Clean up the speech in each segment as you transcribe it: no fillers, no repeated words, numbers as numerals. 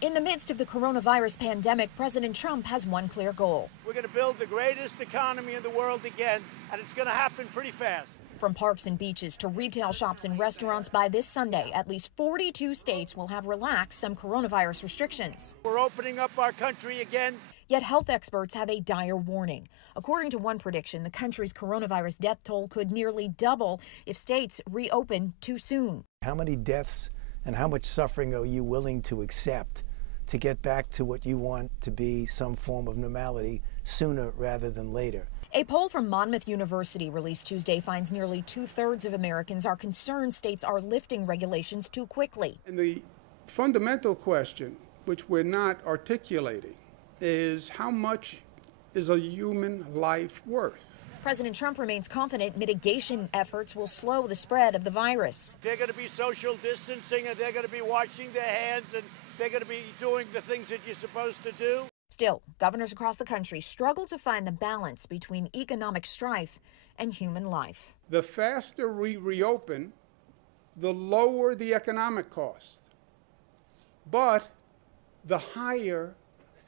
In the midst of the coronavirus pandemic, President Trump has one clear goal. We're going to build the greatest economy in the world again, and it's going to happen pretty fast. From parks and beaches to retail shops and restaurants, by this Sunday, at least 42 states will have relaxed some coronavirus restrictions. We're opening up our country again. Yet health experts have a dire warning. According to one prediction, the country's coronavirus death toll could nearly double if states reopen too soon. How many deaths and how much suffering are you willing to accept to get back to what you want to be some form of normality sooner rather than later? A poll from Monmouth University released Tuesday finds nearly 2/3 of Americans are concerned states are lifting regulations too quickly. And the fundamental question, which we're not articulating, is how much is a human life worth? President Trump remains confident mitigation efforts will slow the spread of the virus. They're going to be social distancing, and they're going to be washing their hands, and they're going to be doing the things that you're supposed to do. Still, governors across the country struggle to find the balance between economic strife and human life. The faster we reopen, the lower the economic cost, but the higher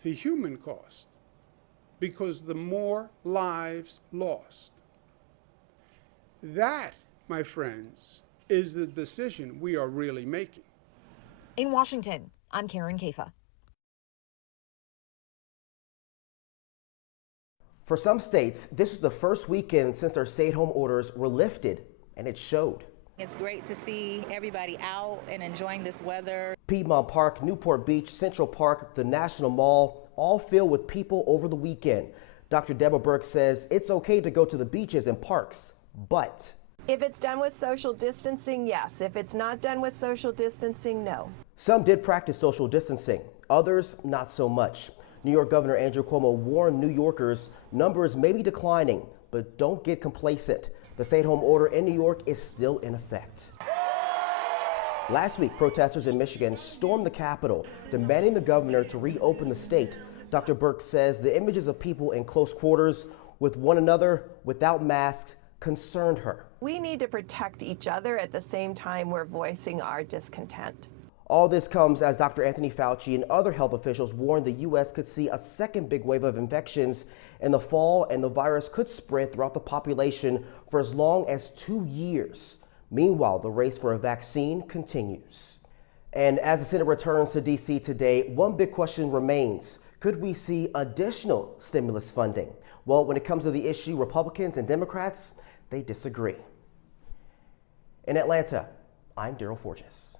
the human cost, because the more lives lost. That, my friends, is the decision we are really making. In Washington, I'm Karen Kafa. For some states, this is the first weekend since their stay-at-home orders were lifted, and it showed. It's great to see everybody out and enjoying this weather. Piedmont Park, Newport Beach, Central Park, the National Mall, all filled with people over the weekend. Dr. Deborah Burke says it's okay to go to the beaches and parks, but if it's done with social distancing, yes. If it's not done with social distancing, no. Some did practice social distancing, others not so much. New York Governor Andrew Cuomo warned New Yorkers numbers may be declining, but don't get complacent. The stay-at-home order in New York is still in effect. Last week, protesters in Michigan stormed the Capitol, demanding the governor to reopen the state. Dr. Burke says the images of people in close quarters with one another without masks concerned her. We need to protect each other at the same time we're voicing our discontent. All this comes as Dr. Anthony Fauci and other health officials warned the U.S. could see a second big wave of infections in the fall, and the virus could spread throughout the population for as long as 2 years. Meanwhile, the race for a vaccine continues. And as the Senate returns to D.C. today, one big question remains. Could we see additional stimulus funding? Well, when it comes to the issue, Republicans and Democrats, they disagree. In Atlanta, I'm Daryl Forges.